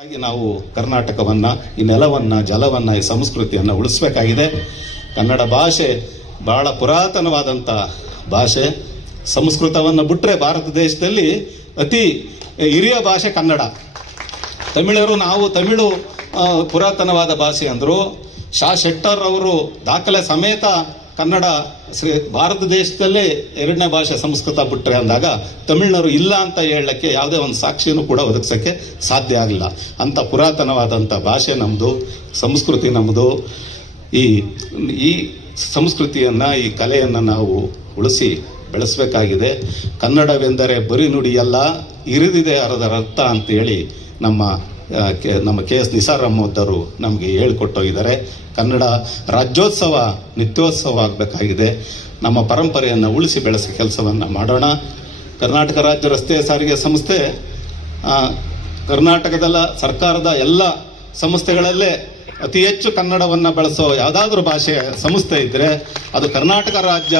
ಹಾಗೆ ನಾವು ಕರ್ನಾಟಕವನ್ನ, ಈ ನೆಲವನ್ನ, ಜಲವನ್ನ, ಈ ಸಂಸ್ಕೃತಿಯನ್ನ ಉಳಿಸ್ಬೇಕಾಗಿದೆ. ಕನ್ನಡ ಭಾಷೆ ಬಹಳ ಪುರಾತನವಾದಂಥ ಭಾಷೆ. ಸಂಸ್ಕೃತವನ್ನು ಬಿಟ್ಟರೆ ಭಾರತ ದೇಶದಲ್ಲಿ ಅತಿ ಹಿರಿಯ ಭಾಷೆ ಕನ್ನಡ. ತಮಿಳರು ನಾವು ತಮಿಳು ಪುರಾತನವಾದ ಭಾಷೆ ಅಂದರು. ಶಾ ಶೆಟ್ಟರ್ ಅವರು ದಾಖಲೆ ಸಮೇತ ಕನ್ನಡ ಶ್ರೀ ಭಾರತ ದೇಶದಲ್ಲೇ ಎರಡನೇ ಭಾಷೆ ಸಂಸ್ಕೃತ ಬಿಟ್ಟರೆ ಅಂದಾಗ ತಮಿಳ್ನವರು ಇಲ್ಲ ಅಂತ ಹೇಳಕ್ಕೆ ಯಾವುದೇ ಒಂದು ಸಾಕ್ಷಿಯನ್ನು ಕೂಡ ಒದಗಿಸೋಕ್ಕೆ ಸಾಧ್ಯ ಆಗಲಿಲ್ಲ. ಅಂಥ ಪುರಾತನವಾದಂಥ ಭಾಷೆ ನಮ್ಮದು ಸಂಸ್ಕೃತಿ ನಮ್ಮದು ಈ ಈ ಸಂಸ್ಕೃತಿಯನ್ನು, ಈ ಕಲೆಯನ್ನು ನಾವು ಉಳಿಸಿ ಬೆಳೆಸಬೇಕಾಗಿದೆ. ಕನ್ನಡವೆಂದರೆ ಬರೀ ನುಡಿಯಲ್ಲ ಇರಿದಿದೆ ಅದರ ಅರ್ಥ ಅಂತೇಳಿ ನಮ್ಮ ನಮ್ಮ ಕೆ ಎಸ್ ನಿಸಾರ್ ಅಹಮದ್ದವರು ನಮಗೆ ಹೇಳಿಕೊಟ್ಟೋಗಿದ್ದಾರೆ. ಕನ್ನಡ ರಾಜ್ಯೋತ್ಸವ ನಿತ್ಯೋತ್ಸವ ಆಗಬೇಕಾಗಿದೆ. ನಮ್ಮ ಪರಂಪರೆಯನ್ನು ಉಳಿಸಿ ಬೆಳೆಸೋ ಕೆಲಸವನ್ನು ಮಾಡೋಣ. ಕರ್ನಾಟಕ ರಾಜ್ಯ ರಸ್ತೆ ಸಾರಿಗೆ ಸಂಸ್ಥೆ ಕರ್ನಾಟಕದಲ್ಲ ಸರ್ಕಾರದ ಎಲ್ಲ ಸಂಸ್ಥೆಗಳಲ್ಲೇ ಅತಿ ಹೆಚ್ಚು ಕನ್ನಡವನ್ನು ಬಳಸೋ ಯಾವುದಾದ್ರೂ ಭಾಷೆ ಸಂಸ್ಥೆ ಇದ್ದರೆ ಅದು ಕರ್ನಾಟಕ ರಾಜ್ಯ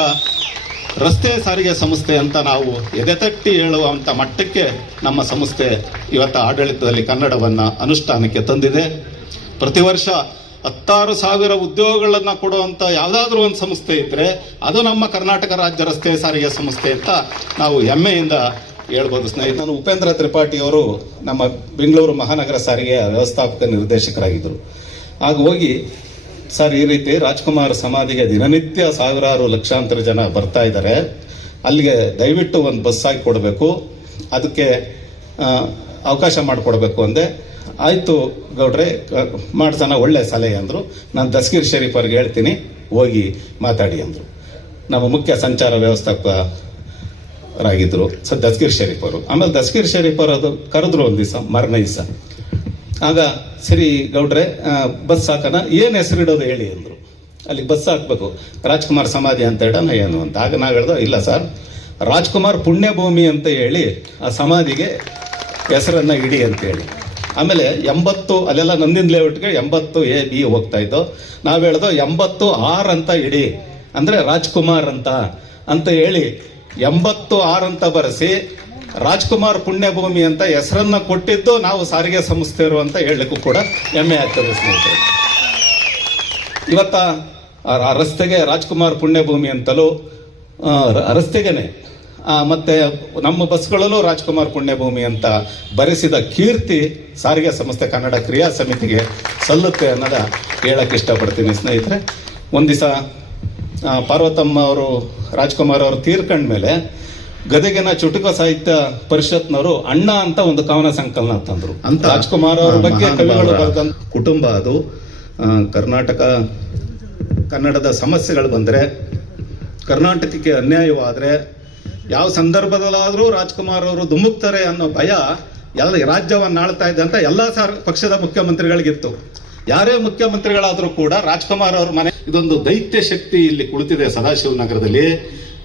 ರಸ್ತೆ ಸಾರಿಗೆ ಸಂಸ್ಥೆ ಅಂತ ನಾವು ಎದೆತಟ್ಟಿ ಹೇಳುವಂಥ ಮಟ್ಟಕ್ಕೆ ನಮ್ಮ ಸಂಸ್ಥೆ ಇವತ್ತು ಆಡಳಿತದಲ್ಲಿ ಕನ್ನಡವನ್ನು ಅನುಷ್ಠಾನಕ್ಕೆ ತಂದಿದೆ. ಪ್ರತಿ ವರ್ಷ ಹತ್ತಾರು ಸಾವಿರ ಉದ್ಯೋಗಗಳನ್ನು ಕೊಡುವಂಥ ಯಾವುದಾದ್ರೂ ಒಂದು ಸಂಸ್ಥೆ ಇದ್ದರೆ ಅದು ನಮ್ಮ ಕರ್ನಾಟಕ ರಾಜ್ಯ ರಸ್ತೆ ಸಾರಿಗೆ ಸಂಸ್ಥೆ ಅಂತ ನಾವು ಹೆಮ್ಮೆಯಿಂದ ಹೇಳ್ಬೋದು ಸ್ನೇಹಿತ ನಾನು ಉಪೇಂದ್ರ ತ್ರಿಪಾಠಿಯವರು ನಮ್ಮ ಬೆಂಗಳೂರು ಮಹಾನಗರ ಸಾರಿಗೆಯ ವ್ಯವಸ್ಥಾಪಕ ನಿರ್ದೇಶಕರಾಗಿದ್ದರು. ಆಗ ಹೋಗಿ ಸರ್, ಈ ರೀತಿ ರಾಜ್ಕುಮಾರ್ ಸಮಾಧಿಗೆ ದಿನನಿತ್ಯ ಸಾವಿರಾರು ಲಕ್ಷಾಂತರ ಜನ ಬರ್ತಾ ಇದ್ದಾರೆ. ಅಲ್ಲಿಗೆ ದಯವಿಟ್ಟು ಒಂದು ಬಸ್ ಹಾಕಿ ಕೊಡಬೇಕು. ಅದಕ್ಕೆ ಅವಕಾಶ ಮಾಡಿಕೊಡ್ಬೇಕು ಅಂದೆ. ಆಯಿತು ಗೌಡ್ರೆ ಮಾಡ್ಸೋಣ ಒಳ್ಳೆ ಸಲಹೆ ಅಂದರು. ನಾನು ದಸ್ಗೀರ್ ಶರೀಫ್ ಅವ್ರಿಗೆ ಹೇಳ್ತೀನಿ, ಹೋಗಿ ಮಾತಾಡಿ ಅಂದರು. ನಮ್ಮ ಮುಖ್ಯ ಸಂಚಾರ ವ್ಯವಸ್ಥಾಪಕರಾಗಿದ್ದರು ಸರ್ ದಸ್ಗೀರ್ ಶರೀಫ್ ಅವರು. ಆಮೇಲೆ ದಸ್ಗೀರ್ ಶರೀಫ್ ಅದು ಕರೆದ್ರು ಒಂದು ದಿವಸ ಮರಣ ದಿವಸ. ಆಗ ಸರಿ ಗೌಡ್ರೆ ಬಸ್ ಹಾಕೋಣ ಏನು ಹೆಸರಿಡೋದು ಹೇಳಿ ಅಂದರು. ಅಲ್ಲಿಗೆ ಬಸ್ ಹಾಕ್ಬೇಕು ರಾಜ್ಕುಮಾರ್ ಸಮಾಧಿ ಅಂತ ಹೇಳೋಣ, ಏನು ಅಂತ. ಆಗ ನಾವು ಹೇಳ್ದೋ, ಇಲ್ಲ ಸರ್. ರಾಜ್ಕುಮಾರ್ ಪುಣ್ಯಭೂಮಿ ಅಂತ ಹೇಳಿ ಆ ಸಮಾಧಿಗೆ ಹೆಸರನ್ನ ಇಡಿ ಅಂತ ಹೇಳಿ. ಆಮೇಲೆ ಎಂಬತ್ತು, ಅಲ್ಲೆಲ್ಲ ನಂದಿನ ಲೇಔಟ್ಗೆ ಎಂಬತ್ತು ಎ, ಬಿ ಹೋಗ್ತಾ ಇದ್ದು. ನಾವು ಹೇಳ್ದೋ, ಎಂಬತ್ತು ಆರ್ ಅಂತ ಇಡಿ. ಅಂದ್ರೆ ರಾಜ್ಕುಮಾರ್ ಅಂತ. ಅಂತ ಹೇಳಿ ಎಂಬತ್ತು ಆರು ಅಂತ ಬರೆಸಿ ರಾಜ್ಕುಮಾರ್ ಪುಣ್ಯಭೂಮಿ ಅಂತ ಹೆಸರನ್ನ ಕೊಟ್ಟಿದ್ದು ನಾವು ಸಾರಿಗೆ ಸಂಸ್ಥೆಯರು ಅಂತ ಹೇಳಲಿಕ್ಕೂ ಕೂಡ ಹೆಮ್ಮೆ ಆಗ್ತದೆ ಸ್ನೇಹಿತರೆ. ಇವತ್ತ ರಸ್ತೆಗೆ ರಾಜ್ಕುಮಾರ್ ಪುಣ್ಯಭೂಮಿ ಅಂತಲೂ ರಸ್ತೆಗೆನೆ. ಮತ್ತೆ ನಮ್ಮ ಬಸ್ಗಳಲ್ಲೂ ರಾಜ್ಕುಮಾರ್ ಪುಣ್ಯಭೂಮಿ ಅಂತ ಬರೆಸಿದ ಕೀರ್ತಿ ಸಾರಿಗೆ ಸಂಸ್ಥೆ ಕನ್ನಡ ಕ್ರಿಯಾ ಸಮಿತಿಗೆ ಸಲ್ಲುತ್ತೆ ಅನ್ನೋದ ಹೇಳಕ್ ಇಷ್ಟಪಡ್ತೀನಿ ಸ್ನೇಹಿತರೆ. ಒಂದಿಸ ಪಾರ್ವತಮ್ಮ ಅವರು ರಾಜ್ಕುಮಾರ್ ಅವರು ತೀರ್ಕೊಂಡ್ಮೇಲೆ ಗದಗಿನ ಚುಟುಕ ಸಾಹಿತ್ಯ ಪರಿಷತ್ನವರು ಅಣ್ಣ ಅಂತ ಒಂದು ಕವನ ಸಂಕಲನ ತಂದ್ರು. ಅಂತ ರಾಜ್ಕುಮಾರ್ ಅವರ ಬಗ್ಗೆ ಕವಿಗಳು ಬರೆದಂತ ಕುಟುಂಬ ಅದು. ಕರ್ನಾಟಕ ಕನ್ನಡದ ಸಮಸ್ಯೆಗಳು ಬಂದರೆ ಕರ್ನಾಟಕಕ್ಕೆ ಅನ್ಯಾಯವಾದರೆ ಯಾವ ಸಂದರ್ಭದಲ್ಲಾದರೂ ರಾಜ್ಕುಮಾರ್ ಅವರು ಧುಮುಕ್ತಾರೆ ಅನ್ನೋ ಭಯ ಎಲ್ಲ ರಾಜ್ಯವನ್ನು ಆಳ್ತಾ ಇದ್ದಂತ ಎಲ್ಲ ಸಾರ್ ಪಕ್ಷದ ಮುಖ್ಯಮಂತ್ರಿಗಳಿಗಿತ್ತು. ಯಾರೇ ಮುಖ್ಯಮಂತ್ರಿಗಳಾದರೂ ಕೂಡ ರಾಜ್ಕುಮಾರ್ ಅವ್ರ ಮನೆ ಇದೊಂದು ದೈತ್ಯ ಶಕ್ತಿ ಇಲ್ಲಿ ಕುಳಿತಿದೆ ಸದಾಶಿವನಗರದಲ್ಲಿ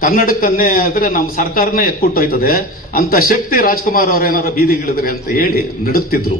ಕನ್ನಡಕ್ಕನ್ನೇ ಆದ್ರೆ ನಮ್ಮ ಸರ್ಕಾರನೇ ಎಕ್ಕುಟ್ಟೋಯ್ತದೆ. ಅಂತ ಶಕ್ತಿ ರಾಜ್ಕುಮಾರ್ ಅವ್ರು ಬೀದಿಗಿಳಿದ್ರೆ ಅಂತ ಹೇಳಿ ನಡುತ್ತಿದ್ರು